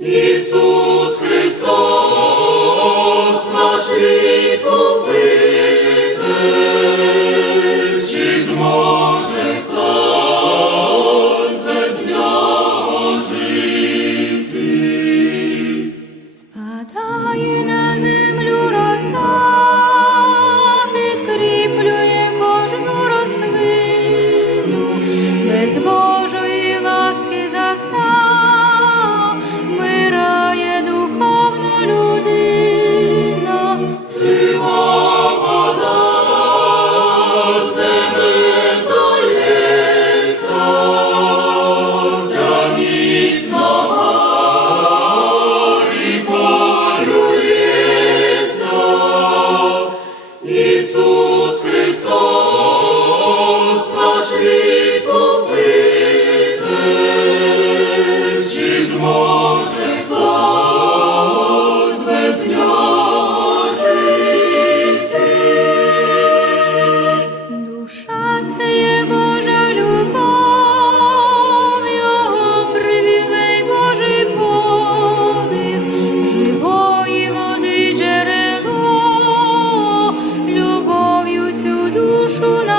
Ісус Христос наш відкупитель, чи зможе хтось без? Спадає на землю роса, підкріплює кожну рослину без Божої শোনা